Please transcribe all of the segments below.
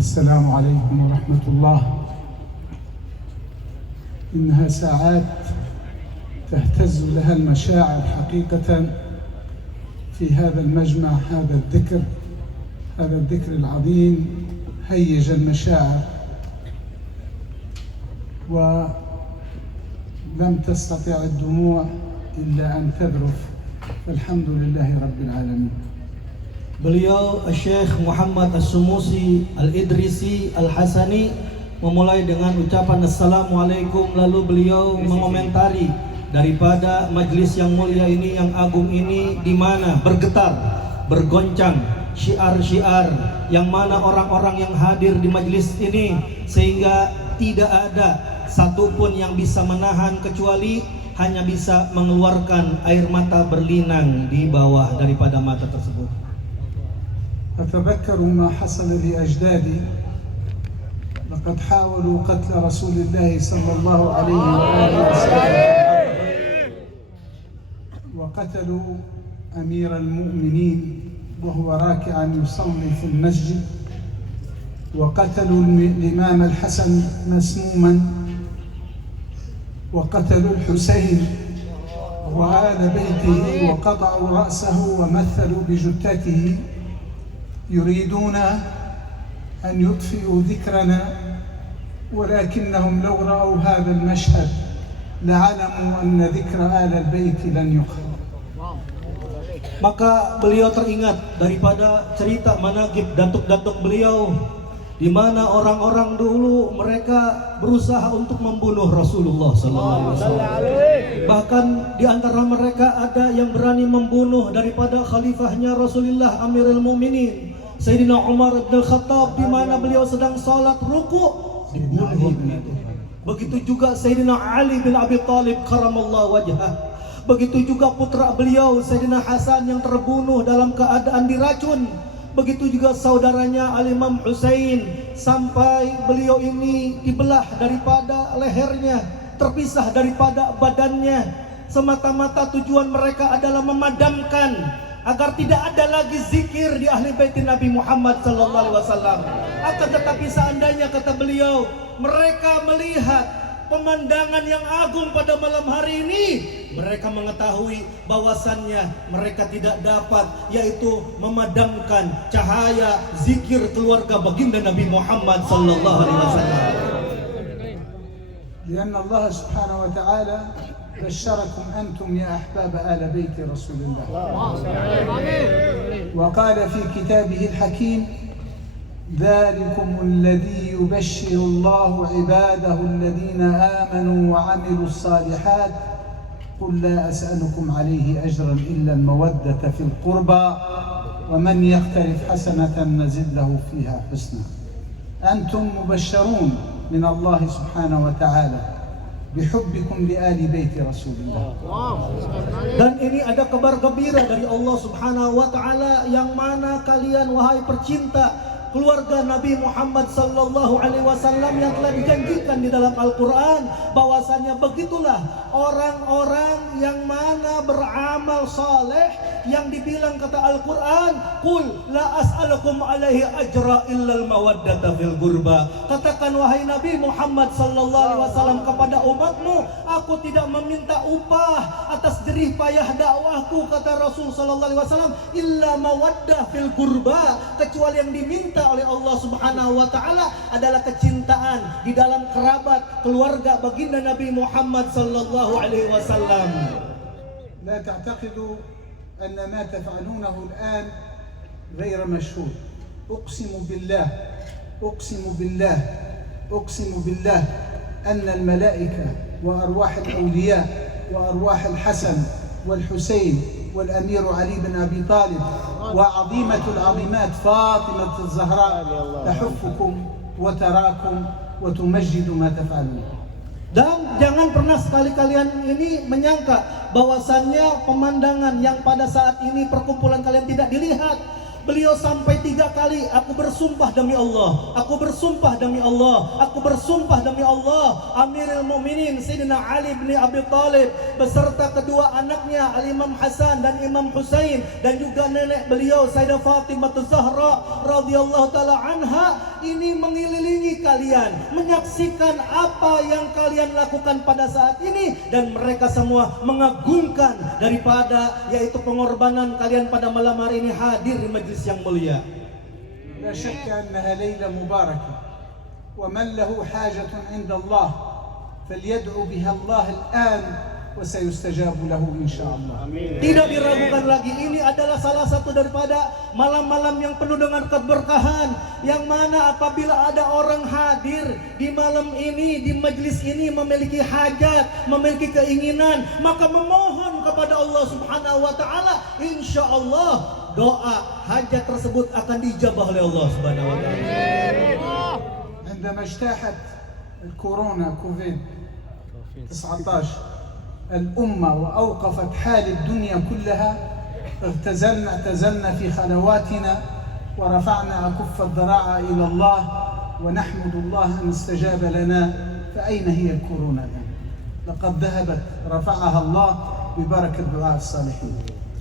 السلام عليكم ورحمة الله. إنها ساعات تهتز لها المشاعر حقيقة في هذا المجمع. هذا الذكر العظيم هيج المشاعر ولم تستطع الدموع إلا أن تذرف، فالحمد لله رب العالمين. Beliau Syekh Muhammad As-Sumusi Al-Idrisi Al-Hasani memulai dengan ucapan Assalamualaikum, lalu beliau mengomentari daripada majlis yang mulia ini, yang agung ini, di mana bergetar, bergoncang syiar-syiar yang mana orang-orang yang hadir di majlis ini, sehingga tidak ada satupun yang bisa menahan kecuali hanya bisa mengeluarkan air mata berlinang di bawah daripada mata tersebut. أتذكر ما حصل لأجدادي، لقد حاولوا قتل رسول الله صلى الله عليه وآله وسلم، وقتلوا أمير المؤمنين وهو راكعا يصلي في المسجد، وقتلوا الإمام الحسن مسموما، وقتلوا الحسين وآل بيته وقطعوا رأسه ومثلوا بجثته، يريدون أن يطفئوا ذكرنا، ولكنهم لو رأوا هذا المشهد لعلموا أن ذكر آل البيت لن يخلد. Maka beliau teringat daripada cerita manaqib datuk-datuk beliau, di mana orang-orang dulu mereka berusaha untuk membunuh Rasulullah sallallahu alaihi wasallam. Bahkan di antara mereka ada yang berani membunuh daripada khalifahnya Rasulullah Amirul Mukminin Sayyidina Umar bin Khattab, di mana beliau sedang salat ruku' dibunuh. Begitu juga Sayyidina Ali bin Abi Thalib karamallahu wajhah. Begitu juga putra beliau Sayyidina Hasan yang terbunuh dalam keadaan diracun. Begitu juga saudaranya Al-Imam Husain, sampai beliau ini dibelah daripada lehernya, terpisah daripada badannya. Semata-mata tujuan mereka adalah memadamkan agar tidak ada lagi zikir di ahli bait Nabi Muhammad sallallahu alaihi wasallam. Akan tetapi seandainya, kata beliau, mereka melihat pemandangan yang agung pada malam hari ini, mereka mengetahui bahwasannya mereka tidak dapat, yaitu memadamkan cahaya zikir keluarga baginda Nabi Muhammad sallallahu alaihi wasallam. لأن الله سبحانه وتعالى بشركم أنتم يا أحباب آل بيت رسول الله، وقال في كتابه الحكيم: ذلكم الذي يبشر الله عباده الذين آمنوا وعملوا الصالحات قل لا أسألكم عليه أجرا إلا المودة في القربى ومن يقترف حسنة نزد له فيها حسنا. أنتم مبشرون من الله سبحانه وتعالى بحبكم لآل بيت رسول الله. Dan ini ada kabar gembira dari Allah Subhanahu wa taala, yang mana kalian wahai percinta keluarga Nabi Muhammad sallallahu alaihi wasallam yang telah dijanjikan di dalam Al-Qur'an, bahwasanya begitulah orang-orang yang mana beramal saleh, yang dibilang kata Al-Qur'an, qul la as'alukum alaihi ajra illal mawaddata fil qurba. Katakan wahai Nabi Muhammad sallallahu alaihi wasallam kepada umatmu, aku tidak meminta upah atas jerih payah dakwahku, kata Rasul sallallahu alaihi wasallam, illa mawaddah fil qurba, kecuali yang diminta oleh Allah Subhanahu wa taala adalah kecintaan di dalam kerabat keluarga baginda Nabi Muhammad sallallahu alaihi wasallam. لا تعتقدوا أن ما تفعلونه الآن غير مشهود. أقسم بالله أقسم بالله أقسم بالله أن الملائكة وأرواح الأولياء وأرواح الحسن والحسين والأمير علي بن أبي طالب وعظيمة العظيمات فاطمة الزهراء تحفكم وتراكم وتمجد ما تفعلون. Dan jangan pernah sekali kalian ini menyangka bahwasannya pemandangan yang pada saat ini perkumpulan kalian tidak dilihat, Beliau sampai 3 kali, aku bersumpah demi Allah, aku bersumpah demi Allah, aku bersumpah demi Allah. Amirul Mukminin Sayyidina Ali bin Abi Thalib beserta kedua anaknya Al-Imam Hasan dan Imam Husain, dan juga nenek beliau Sayyidah Fatimah Zahra radhiyallahu taala anha, ini mengelilingi kalian, menyaksikan apa yang kalian lakukan pada saat ini, dan mereka semua mengagungkan daripada yaitu pengorbanan kalian pada malam hari ini hadir di majlis yang mulia. لا شك أنها ليلة مباركة، ومن له حاجة عند الله فليدعو بها الله الآن وسيستجاب له إن شاء الله. Tidak diragukan lagi, ini adalah salah satu daripada malam-malam yang penuh dengan keberkahan, yang mana apabila ada orang hadir di malam ini, di majlis ini, memiliki hajat, memiliki keinginan, maka memohon kepada Allah Subhanahu wa taala, insya Allah doa hajat tersebut akan dijabah oleh Allah Subhanahu wa taala. عندما اجتاحت الكورونا كوفيد 19 الأمة وأوقفت حال الدنيا كلها، اعتزلنا في خلواتنا ورفعنا أكف الذراع إلى الله ونحمد الله أن استجاب لنا. فأين هي الكورونا الآن؟ لقد ذهبت، رفعها الله ببركة دعاء الصالحين.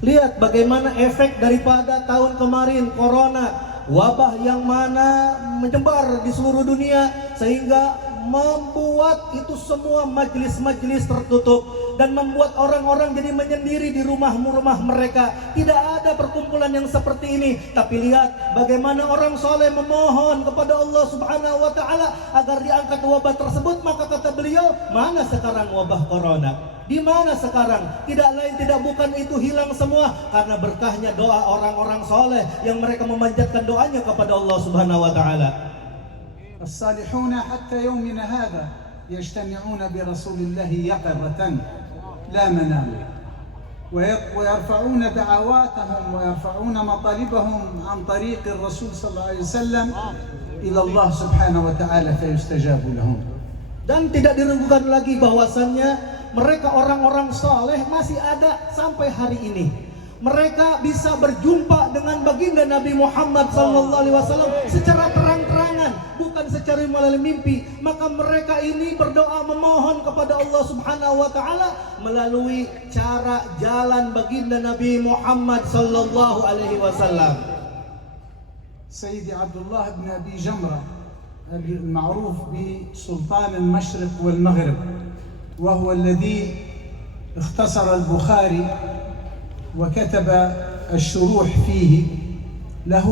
Lihat bagaimana efek daripada tahun kemarin, corona, wabah yang mana menyebar di seluruh dunia, sehingga membuat itu semua majlis-majlis tertutup dan membuat orang-orang jadi menyendiri di rumah-rumah mereka. Tidak ada perkumpulan yang seperti ini. Tapi lihat bagaimana orang soleh memohon kepada Allah Subhanahu wa taala agar diangkat wabah tersebut. Maka kata beliau, mana sekarang wabah corona? Di mana sekarang? Tidak lain tidak bukan itu hilang semua karena berkahnya doa orang-orang soleh yang mereka memanjatkan doanya kepada Allah Subhanahu wa taala. الصالحون حتى يومنا هذا يجتمعون برسول الله يقظة لا منام، ويرفعون دعواتهم ويرفعون مطالبهم عن طريق الرسول صلى الله عليه وسلم إلى الله سبحانه وتعالى فيستجاب لهم. Dan tidak diragukan lagi bahwasannya mereka orang-orang soleh masih ada sampai hari ini. Mereka bisa berjumpa dengan baginda Nabi Muhammad SAW secara terang-terangan, bukan secara melalui mimpi. Maka mereka ini berdoa memohon kepada Allah Subhanahu wa taala melalui cara jalan baginda Nabi Muhammad SAW. سيدي عبد الله بن أبي جمرة المعروف بسلطان المشرق والمغرب، وهو الذي اختصر البخاري وكتب الشروح فيه، له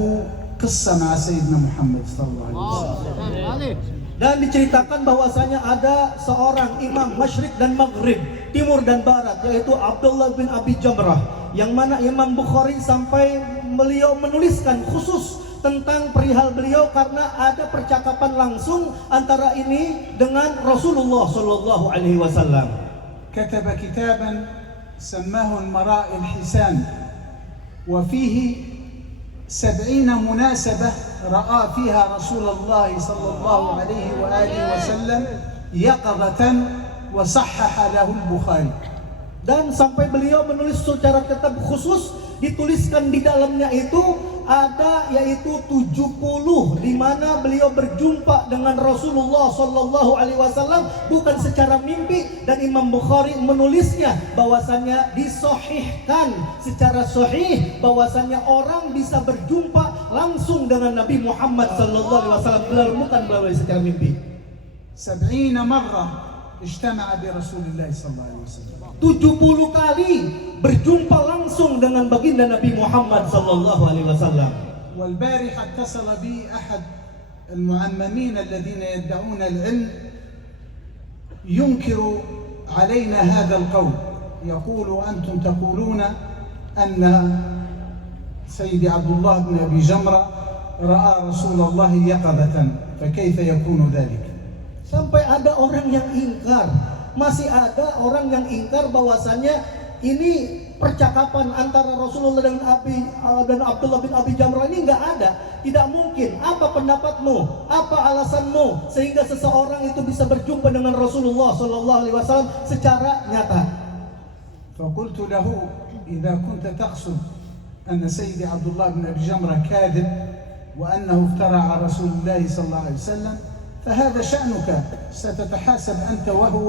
قصة مع سيدنا محمد صلى الله عليه وسلم. Dan diceritakan bahwasanya ada seorang imam Masyriq dan Maghrib, Timur dan Barat, yaitu Abdullah bin Abi Jamrah, yang mana Imam Bukhari sampai beliau menuliskan khusus tentang perihal beliau karena ada percakapan langsung antara ini dengan Rasulullah Sallallahu Alaihi Wasallam. كتب كتابا سماه المراء الحسان، وفيه 70 مناسبة رأى فيها رسول الله صلى الله عليه وآله وسلم يقظة وصحح له البخاري. Dan sampai beliau menulis secara kitab khusus, dituliskan di dalamnya itu ada yaitu 70 di mana beliau berjumpa dengan Rasulullah Sallallahu Alaihi Wasallam bukan secara mimpi, dan Imam Bukhari menulisnya bahwasannya disahihkan secara sahih bahwasannya orang bisa berjumpa langsung dengan Nabi Muhammad Sallallahu Alaihi Wasallam bukan melalui secara mimpi. 70 مرة اجتمع برسول الله صلى الله عليه وسلم. 70 kali berjumpa langsung dengan baginda Nabi Muhammad sallallahu alaihi wasallam. والبارحة اتصل بي أحد المعممين الذين يدعون العلم ينكر علينا هذا القول، يقول أنتم تقولون أن سيدي عبد الله بن أبي جمرة رأى رسول الله يقظة، فكيف يكون ذلك؟ Sampai ada orang yang ingkar, masih ada orang yang ingkar bahwasannya ini percakapan antara Rasulullah dan Abdullah bin Abi Jamrah ini nggak ada, tidak mungkin. Apa pendapatmu? Apa alasanmu sehingga seseorang itu bisa berjumpa dengan Rasulullah Sallallahu Alaihi Wasallam secara nyata? فقلت له إذا كنت تقصد أن سيدي عبد الله بن أبي جمرة كاذب وأنه افترى على رسول الله صلى الله عليه وسلم، فهذا شأنك، ستتحاسب أنت وهو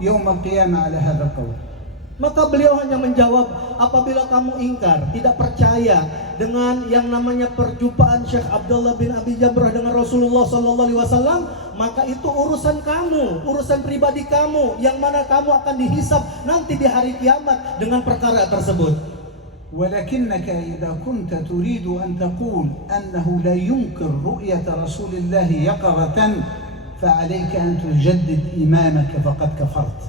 يوم القيامة على هذا القول. Maka beliau hanya menjawab, apabila kamu ingkar, tidak percaya dengan yang namanya perjumpaan Syekh Abdullah bin Abi Jamrah dengan Rasulullah SAW, maka itu urusan kamu, urusan pribadi kamu, yang mana kamu akan dihisab nanti di hari kiamat dengan perkara tersebut. ولكنك إذا كنت تريد أن تقول أنه لا ينكر رؤية رسول الله يقظة فعليك أن تجدد إيمانك فقد كفرت.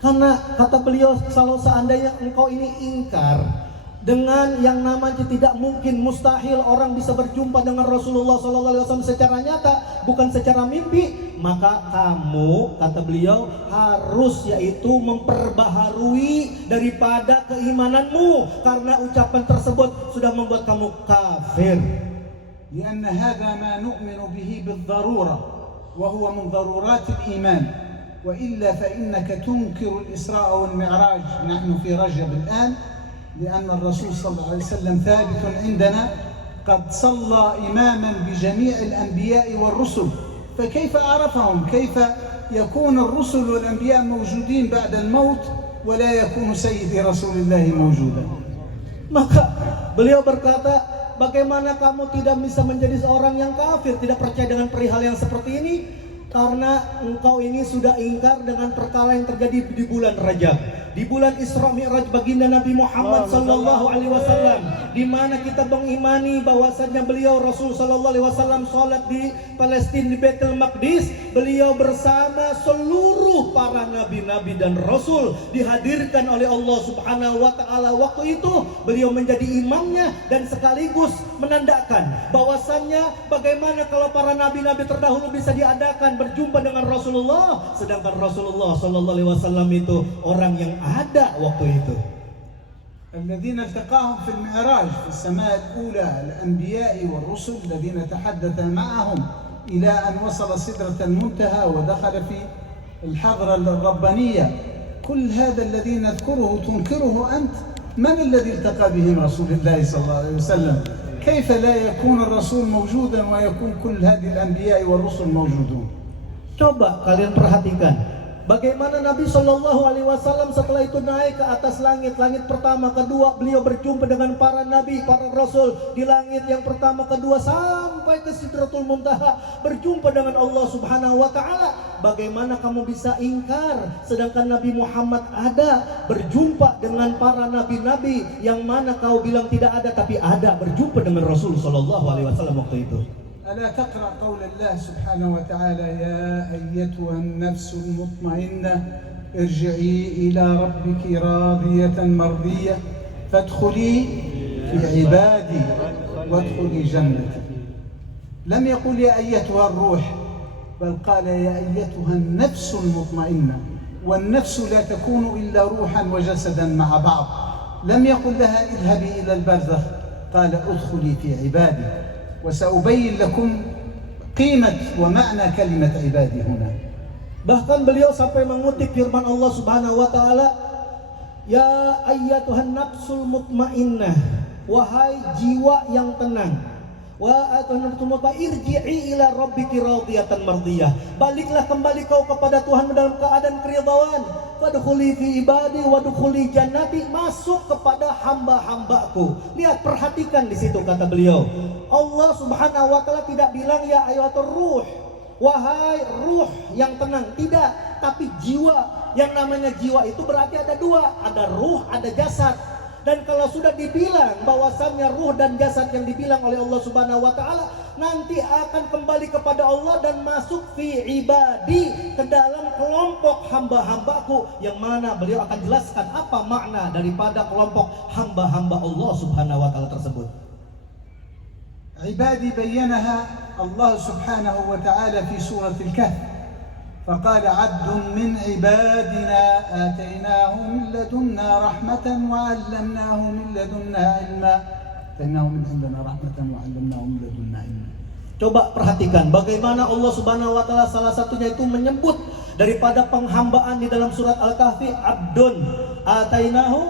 Karena kata beliau, kalau seandainya engkau ini ingkar dengan yang namanya tidak mungkin, mustahil orang bisa berjumpa dengan Rasulullah SAW secara nyata, bukan secara mimpi, maka kamu, kata beliau, harus yaitu memperbaharui daripada keimananmu, karena ucapan tersebut sudah membuat kamu kafir. لأن هذا ما نؤمن به بالضرورة وهو من ضرورات الإيمان، وإلا فإنك تنكر الإسراء والمعراج. نحن في رجب الآن، لأن الرسول صلى الله عليه وسلم ثابت عندنا قد صلى إماما بجميع الأنبياء والرسل، فكيف عرفهم؟ كيف يكون الرسل والأنبياء موجودين بعد الموت ولا يكون سيدي رسول الله موجودا؟ Maka beliau berkata, bagaimana kamu tidak bisa menjadi seorang yang kafir, tidak percaya dengan perihal yang seperti ini? Karena engkau ini sudah ingkar dengan perkara yang terjadi di bulan Rajab, di bulan Isra Mi'raj baginda Nabi Muhammad sallallahu alaihi wasallam, di mana kita mengimani bahwasannya beliau Rasul sallallahu alaihi wasallam salat di Palestina, di Baitul Maqdis, beliau bersama seluruh para nabi-nabi dan rasul dihadirkan oleh Allah Subhanahu wa taala. Waktu itu beliau menjadi imamnya dan sekaligus menandakan bahwasannya bagaimana kalau para nabi-nabi terdahulu bisa diadakan berjumpa dengan Rasulullah, sedangkan Rasulullah sallallahu alaihi wasallam itu orang yang ada waktu itu. الذين التقاهم في المعراج في السماء الأولى الأنبياء والرسل الذين تحدث معهم إلى أن وصل سدرة المنتهى ودخل في الحضرة الربانية. كل هذا الذي نذكره تنكره أنت؟ من الذي التقى بهم رسول الله صلى الله عليه وسلم؟ كيف لا يكون الرسول موجودا ويكون كل هذه الأنبياء والرسل موجودون؟ Coba kalian perhatikan bagaimana Nabi Shallallahu Alaihi Wasallam setelah itu naik ke atas langit, langit pertama, kedua, beliau berjumpa dengan para nabi, para rasul di langit yang pertama, kedua, sampai ke Sidratul Muntaha, berjumpa dengan Allah Subhanahu Wa Taala. Bagaimana kamu bisa ingkar sedangkan Nabi Muhammad ada, berjumpa dengan para nabi-nabi yang mana kau bilang tidak ada, tapi ada, berjumpa dengan Rasul Shallallahu Alaihi Wasallam waktu itu. ألا تقرأ قول الله سبحانه وتعالى يا أيتها النفس المطمئنة ارجعي إلى ربك راضية مرضية فادخلي في عبادي وادخلي جنتي. لم يقل يا أيتها الروح، بل قال يا أيتها النفس المطمئنة، والنفس لا تكون إلا روحا وجسدا مع بعض. لم يقل لها اذهبي إلى البرزخ، قال ادخلي في عبادي. وسأبين لكم قيمة ومعنى كلمة عبادي هنا. Bahkan beliau sampai mengutip firman Allah Subhanahu wa taala, ya ayyatuhan nafsul mutmainnah, wahai jiwa yang tenang, wa irji'i ila rabbiki radiyatan mardiyah, baliklah kembali kau kepada Tuhan dalam keadaan keridhaan. Fadkhuli fi ibadi wadkhuli jannati, masuk kepada hamba-hambaku. Lihat, perhatikan di situ kata beliau, Allah Subhanahu wa taala tidak bilang ya ayyuhatur ruh, wahai ruh yang tenang, tidak, tapi jiwa. Yang namanya jiwa itu berarti ada dua, ada ruh, ada jasad. Dan kalau sudah dibilang bahwasannya ruh dan jasad yang dibilang oleh Allah Subhanahu wa taala nanti akan kembali kepada Allah dan masuk fi ibadi, ke dalam kelompok hamba-hambaku, yang mana beliau akan jelaskan apa makna daripada kelompok hamba-hamba Allah Subhanahu wa taala tersebut. عبادي بينها الله سبحانه وتعالى في سورة الكهف، فقال عبد من عبادنا آتيناه من لدنا رحمة وعلمناه من لدنا علما. آتيناه من عندنا رحمة وعلمناه من لدنا علما. Coba perhatikan bagaimana Allah Subhanahu wa taala salah satunya itu menyebut daripada penghambaan di dalam surat Al-Kahfi, abdun atainahu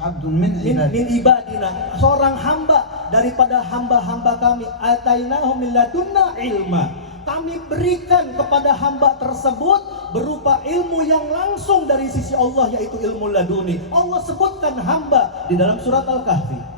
abdun min ibadina. min ibadina, seorang hamba daripada hamba-hamba kami, atainahum min ladunna ilma, kami berikan kepada hamba tersebut berupa ilmu yang langsung dari sisi Allah, yaitu ilmu laduni. Allah sebutkan hamba di dalam surat Al-Kahfi.